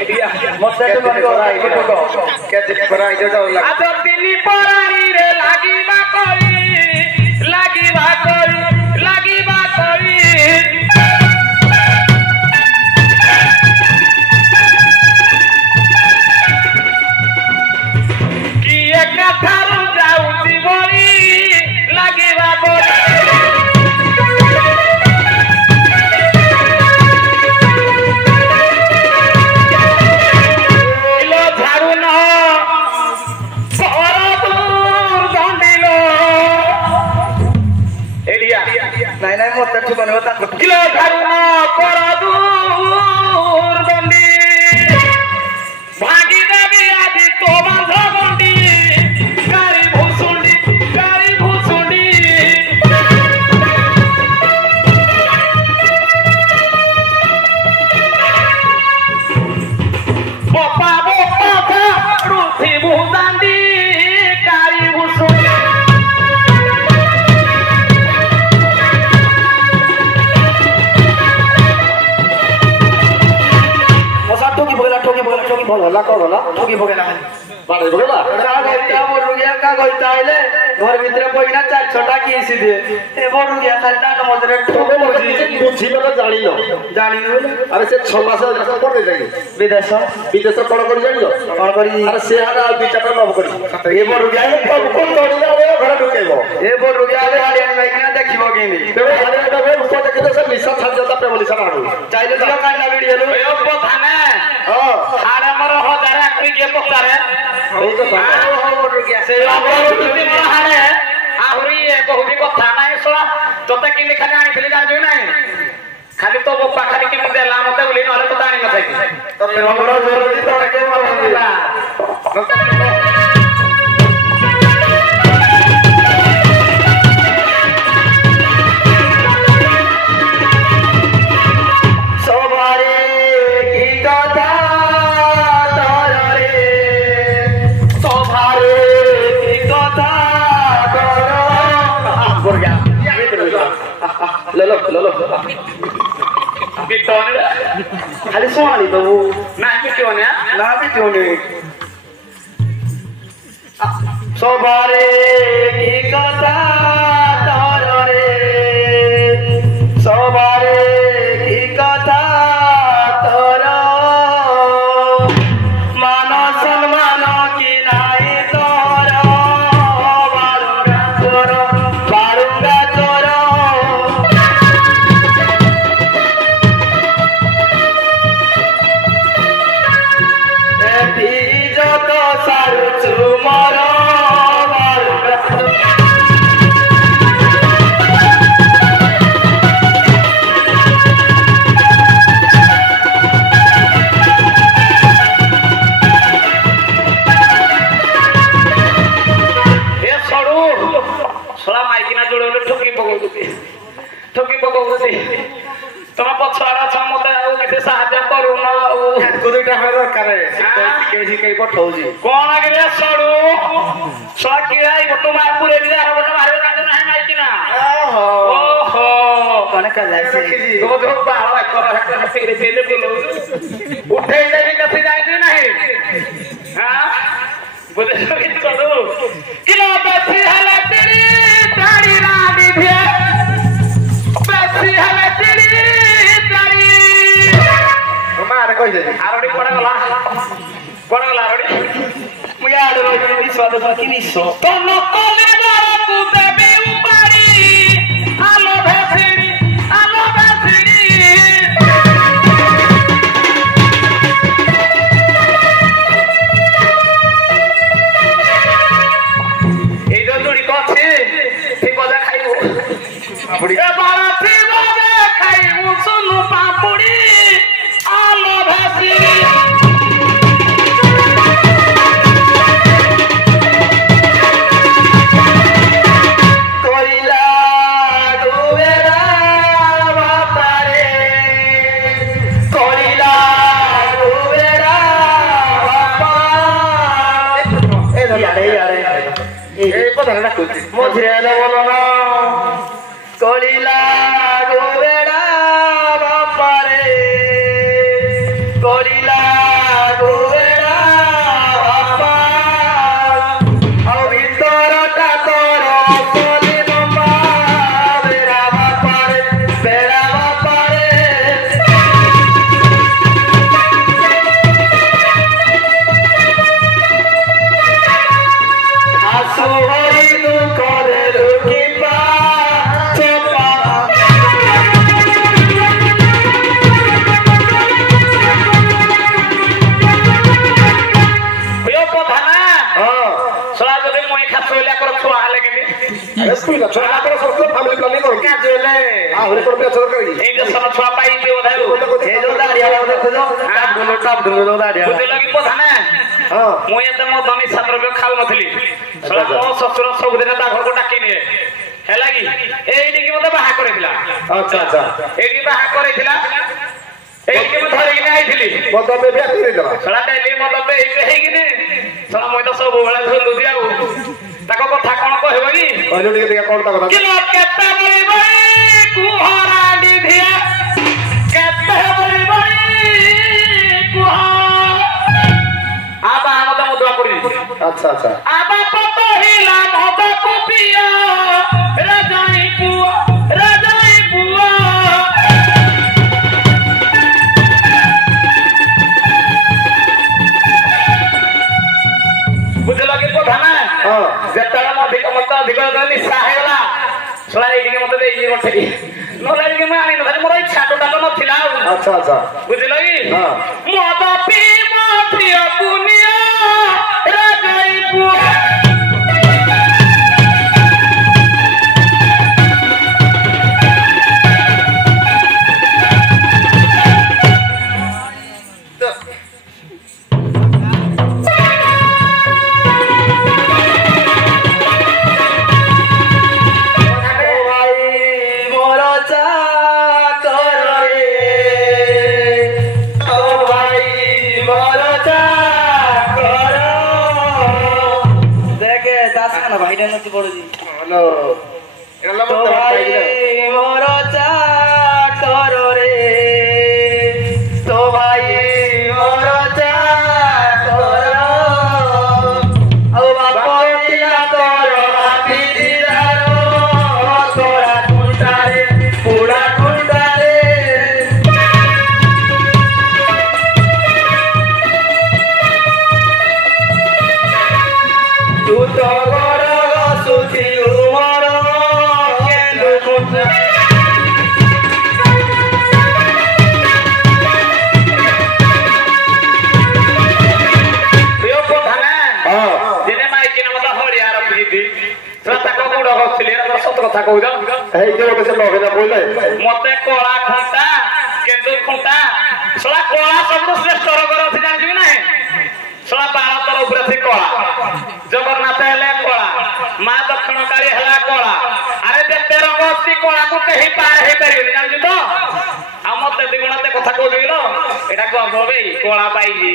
एडिया मत तो बन गो राई को के पराई जो डर लगा आ तो दिल्ली पराई रे लागिबा करी लागिबा करी लागिबा करी की एक थारु जाउती बड़ी लागिबा करी नहीं नहीं मत तो बन होता किलो धर्म कर दूर दंडी भागी देवी आदि तो बांध गंडी गाड़ी भूसुंडी बोपा का रूठी भूदांडी गाड़ी भूसुंडी ठोकी बोला करोला ठोकी बोला बाड़े बगला का गइता बोलु गया का गइता आइले घर भीतर पइना चार छटा किसी दे ए बोलु गया खालता न मदरे ठोको बोली बुझी बला जानियो जानिनु अरे से 6 मास जाका कोन जाई विदेश कोन करी जानियो कोन करी अरे से हारा दुईटा पर नब करी ए बोलु गया सब कोन तोड़ी जावे घर ढुकेबो ए बोलु गया ले हालिया में किना देखिबो केनी तेरे हारे डबे ऊपर देखते से निशा छाड़ जाता पे बोली साडू चाइले दियो काना वीडियो लो यो पथाने हां हारे मर हजार आकरी के पकारे এই কথা हो बोलु गया से যদি মর হারে আহুরি বহুবি কথা নাই সোলা তোতে কিনি খালি আনি ফেলি জানজু নাই খালি তো বপা খালি কিনি দেলা মতে বলি নহলে তো আনি না থাকি তোতে বড় জরুরি তো কে মারলা लो बिटोने खाली सोनी तो ना बिटोने ना भी क्यों नहीं सोबारे की कथा तोरे सोबारे की कथा तोरा मानो सन्मान की नाई तोरा बालुगा तोरा ठोकी पकौती तुम पछाड़ा छ मते आउ केते सहायता करून को दुटा हर दरकार केसी के पठौजी कोन आगे सडू सकिराई बटो मार पुरे दिया हर बटो मारे काटे नाही माइकी ना ओहो कोन का लाइसे दो दो बाळ कर फेरे फेरे बोलो उठे देवी कथि जाई नहीं हां बोले सडू किलो बसी हला तेरी दाढ़ी रानी भे बसी हला तेरी दाढ़ी मार कहि दे आरोडी पडगला आरोडी मुया आडो नि स्वाद बाकी निसो तो नकले बारकु देबी उपाड़ी आलो भेथिड़ी এই জন্যই কছে ঠিক বলে খাইবো পাপুড়ি এ বারা ঠিক বলে খাইবো সুনু পাপুড়ি আলো ভেসিড়ি मझे बोलो कलिला गोबेड़ा बापारे कलिला ପିଲା ଛୁଆ ଆପଣ ସମସ୍ତେ ଫ୍ୟାମିଲି ପ୍ଲାନିଂ କରନ୍ତି କାଜୁଲେ ଆହୁରି କଣ ପିଲା ଦରକାର କି ଏଇ ଦେଶର ଛୁଆ ପାଇବେ ବୋଧେ ଏ ଯୋଉ ଦାଢିଆ ଦେଖୁଛ ଟାପଡୁଲ ଯୋଉ ଦାଢିଆ ବୁଝିଲ କି ପ୍ରଧାନ ହଁ ମୁଁ ଏତେ ମୋ ଧନୀ ଛାତ୍ରବ୍ୟ ଖାଉନଥିଲି ଶଳା ମୋ ଶ୍ୱଶୁର ସବୁଦିନ ତା ଘରକୁ ଡାକି ନିଏ ହେଲା କି ଏଇଠିକି ମତେ ବାହା କରିଥିଲା ଆଚ୍ଛା ଆଚ୍ଛା ଏଇଠି ବାହା କରିଥିଲା ଏଇଠି ମୁଁ ଧରିକିନି ଆଇଥିଲି ମଦ ବେବି ଆସି ଦେଲା ଶଳା ଡେଲି ମଦ ହେଇକିନି ଶଳା ମୁଁ ତ ସବୁବେଳେ ଝୁଲୁଛି ଆଉ ତାଙ୍କ କଥା କଣ କହିବ କି କହିଲୁ ଟିକେ ଦେଖିଆ କଣ ତା କଥା କିଲୋ କେତେ ବଳି ବଳି କୁହରା ଦିଧିଆ କେତେ ବଳି ବଳି କୁହ ଆବା ମତେ ମଦୁଆ ପଡି ଆଚ୍ଛା ଆଚ୍ଛା ଆବା ପତ ହିଲା ମଦକୁ ପିଅ ରାଜାଇ ପୁଅ ବୁଝିଲ କି ପ୍ରଧାନ ହଁ ଯେତେବେଳେ ମତେ ଅଧିକ ନିଶା ହେଇଗଲା ଶଳା ଏଇଠିକି ମତେ ଦେଇକି ଗୋଠେଇ ନହେଲେ ଏଇଠିକି ମୁଁ ଆଣିନଥିଲି ମୋର ଇଚ୍ଛା ଟୋଟାଲ ନଥିଲା ଆଉ ଆଚ୍ଛା ଆଚ୍ଛା ବୁଝିଲ କି ହଁ ମଦ ପି ମୋ ପ୍ରିୟକୁ ନିଅ ରାଜାଇ ପୁଅ ଭାଇଟା ନତି ପଡୁଛି ହ୍ୟାଲୋ ହେଲା ତ ଭାଇ ମୋର ଚାକରରେ ତ ଭାଇ ମୋର ଚାକର ଆଉ ବାପ ପିଲା ତୋର ହାତି ଦିଦାର ତୋରା କୁଣ୍ଡାରେ ପୁରା କୁଣ୍ଡାରେ ତୁ ତ କଥା କହୁଛ ମତେ କଳା ଖୁଣ୍ଟା କେନ୍ଦୁ ଖୁଣ୍ଟା ଶଳା କଳା ସବୁଠୁ ଶ୍ରେଷ୍ଠ ରୋଗର ଅଛି ଜାଣିଛୁ ନାହିଁ ଶଳା ଭାରତର ଉପରେ ଅଛି କଳା ଜଗନ୍ନାଥ ହେଲେ କଳା ମା ଦକ୍ଷିଣ କାଳୀ ହେଲା କଳା ଆରେ ଯେତେ ରଙ୍ଗ ଅଛି କଳାକୁ କେହି ପାର ହେଇପାରିବେନି ଜାଣିଛୁ ତ ଆଉ ମତେ ଦି ଗୁଣ କଥା କହୁଛୁ କିଲୋ ଏଇଟା ଗର୍ବ ଭାଇ କଳା ପାଇଛି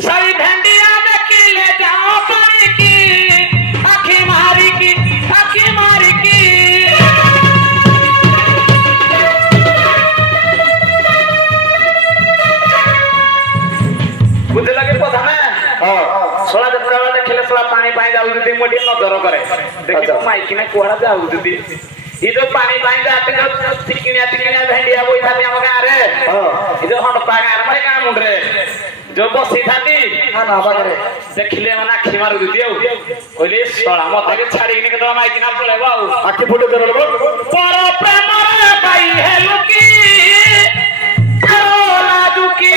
सारी भेंडिया देखिले जाओ पानी की आखी मारी की बुझे लगे पता ना सोला जत्रा वाला देखिले सोला पानी पाई जाऊ जदी मोटी नजर करे देखि माइकी ना कोड़ा जाऊ जदी ये जो पानी पाई जाते जो तिकिनिया भेंडिया बोई थाती हम गां रे ये जो हंड पागा रे गां मुंडरे जो बसी थाती हां ना बागरे देखिले माने आखी मारु दिती आउ ओले सोला मते के छाड़ी के केतला माइकी ना पळेबो आउ आखी फुटे करलो पर प्रेम रे बाई हेलु की करोला दुकी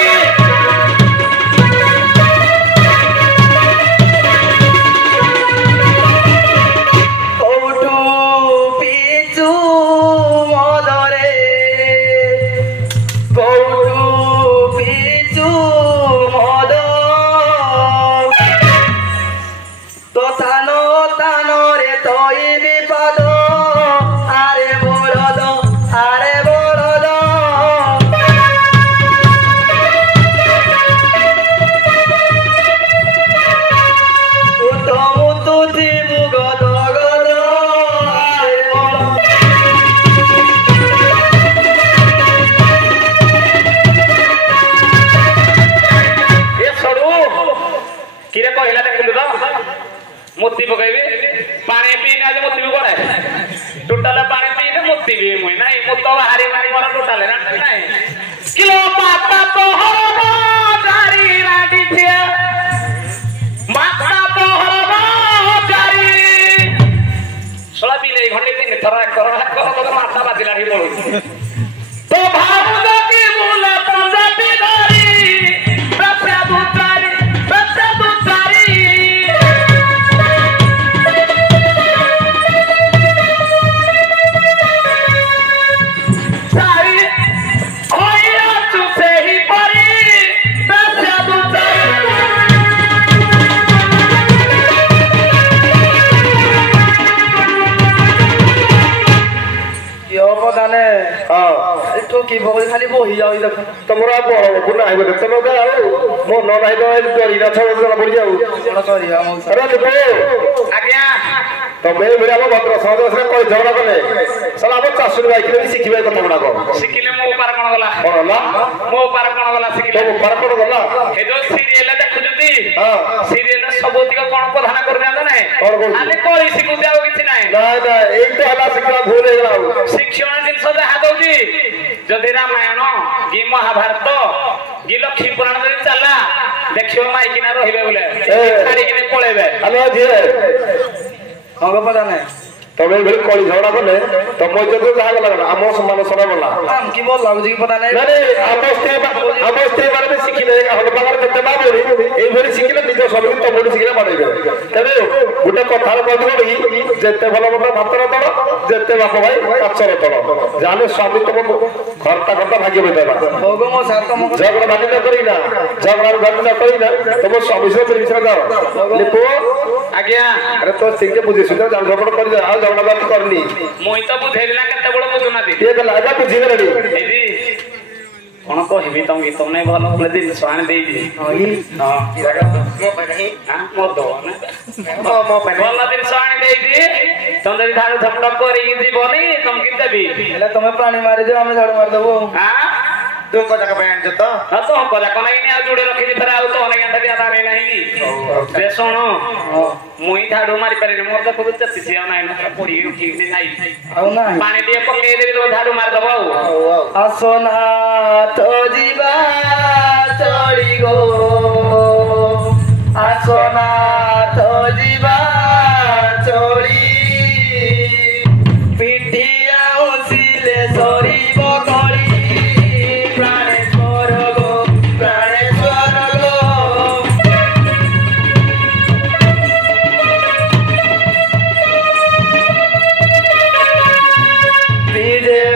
मोती पकाइबे पानी पीने आज मोती भी गड़े टोटल पानी पीने मोती भी मुई नहीं मुतो बाहरी मारी मोर टोटल ना नहीं किलो पापा तो हरो दारी राडी ତ ମାତା ବାଜିଲା ହିଁ ପଳଉଛି ତ ଭାବୁଛ କି ବୁଲା ପଞ୍ଜାବୀ ଧରି ବେଚା ଦୁଚାରି ସାରି ହୋଇଅଛୁ ସେହି ପରି ବେଚା ଦୁଚାରି ଅବଦାନେ ଏଠୁ କି ବହି ଖାଲି ବହି ଯାଉ ଦେଖ ତମର ଆଉ ବଡ ଲୋକ ନାହିଁ ବୋଧେ ତମ ଆଉ ମନ ନାହିଁ ତ ଡରିନା ଛଅ ଜଣ ପଡି ଯାଉ କଣ କରିବା ମଉସା ଆଜ୍ଞା ତମେ ଏଭଳି ଆମ ଭଦ୍ର ସହଜରେ କହି ଝଗଡା କଲେ ସାରା ଆମ ଚାଷରୁ ଗାଇଥିଲେ ବି ଶିଖିବା କଥା ଗୁଡାକ ଶିଖିଲେ ମୋ ଉପାର କଣ ଗଲା କଣ ହେଲା ମୋ ଉପାର କଣ ଗଲା ଶିଖିଲେ ତମ ଉପାର କଣ ଗଲା ଏ ଯୋଉ ସିରିଏଲ ଦେଖୁଛନ୍ତି ହଁ ସିରିଏଲ ସବୁତିକ କଣ ପ୍ରଧାନ କରିଥାନ୍ତା ନାଇଁ କଣ କରୁଛି? ଖାଲି କଳି ଶିଖୁଛି ଆଉ କିଛି ନାହିଁ ନାଇଁ ନାଇଁ ଏଇ ତ ହେଲା ଶିଖିବା ଭୁଲ ହେଇଗଲା ଆଉ ଶିକ୍ଷଣ ଜିନିଷ ଯାହା ଦଉଛି ଯଦି ରାମାୟଣ କି ମହାଭାରତ କି ଲକ୍ଷ୍ମୀ ପୁରାଣ ଯଦି ଚାଲା ଦେଖିବ ମାଇକିନା ରହିବେ ବୋଲେ ଛାଡିକିନି ପଳେଇବେ ହ୍ୟାଲୋ ଝିଅ ହଁ ଅବଦାନେ ତମେ ଏଭଳି କଳି ଝଗଡା କଲେ ତମ ଇଜ୍ଜତ ଯାହା ଗଲା ଆମ ସମାନ ସମାନ ଗଲା ଆମକି ଭଲ ଲାଗୁଛି କି ପଦାନେ ନାଇଁ ଆମ ସ୍ତ୍ରୀ ମାନେ ବି ଶିଖିଲେ ହଳପାଗର କେତେ ବାବରି ଏଇଭଳି ଶିଖିଲେ ନିଜ ସ୍ୱାମୀକୁ ତମଠୁ ଶିଖିଲେ ବାଡେଇବେ ତେବେ ଗୋଟେ କଥାରେ କହନ୍ତି କଣ କି ଯେତେ ଭଲ ମନ୍ଦ ଭାତର ତଳ ଯେତେ ବାପ ଭାଇ କାଚର ତଳ ଯାହେଲେ ସ୍ୱାମୀ ତମ ଘରଟା ଭାଗ୍ୟ ବେଦେବା ହଉ ଗো ମଉସା ତମ କଥା ଝଗଡା ଭାଙ୍ଗି ନ କରିନା ଝଗଡାରୁ ଭାଙ୍ଗି ନ କରିନା ତମ ସ୍ୱାମୀ ସହ ମିଳିମିଶି ଯାଅ ଲିପୁ ଆଜ୍ଞା ଆରେ ତୋ ସ୍ତ୍ରୀকে ବୁଝି ସୁଝା ଝଗଡା କରିଦେ ଆଉ ଝଗଡା ବାତି କରିନି ମୁଇଁ ତ ବୁଝେଇଲି ନା କେତେବେଳେ ବୁଝୁନାହାନ୍ତି କିଏ କଲା ଏବେ ବୁଝିଗଲେଣି ଏଇଠି କଣ କହିବି ତମେ ତମେ ଭଲ ଭଲ ଜିନିଷ ଆଣି ଦେଇଛି ଭଲ ଜିନିଷ ଆଣି ଦେଇଛି ତମେ ଯଦି ଧାଡୁ ଧମଡ କରିକି ଯିବନି ତମକୁ ଦେବି ହେଲେ ତମେ ପାଣି ମାରିଦିଅ ଆମେ ଝାଡୁ ମାରିଦବୁ ତୋ କଥା ପାଇଁ ଆଣିଛ ତ ତ କଜାକ ନାଇଁ ଆଉ ଯୋଡେ ରଖିଛି ଫେରେ ଆଉ ତ ଅନେକ ଦିଆ ନାହିଁ ସେ ଶୁଣ ମୁଇଁ ଝାଡୁ ମାରି ପାରିନି ମୋର ଦେଖୁ ଚତିଶ ଆଉ ନାହିଁ ନା ପଡିକି ଉଠିକି ଯାଇ ଆଉ ନାହିଁ ପାଣି ଟିକେ ପକେଇଦେବି ତମ ଝାଡୁ ମାରିଦବ ଆଉ ଆସନାଥ ଯିବା ଚଳି ଗୋ ଆସନାଥ ଯିବା ଚଳି ପିଠି ଆଉଁସିଲେ ସରିବ କଳି ପ୍ରାଣେଶ୍ୱର ଗୋ ପ୍ରାଣେଶ୍ୱର ଗୋ ବିଜୟ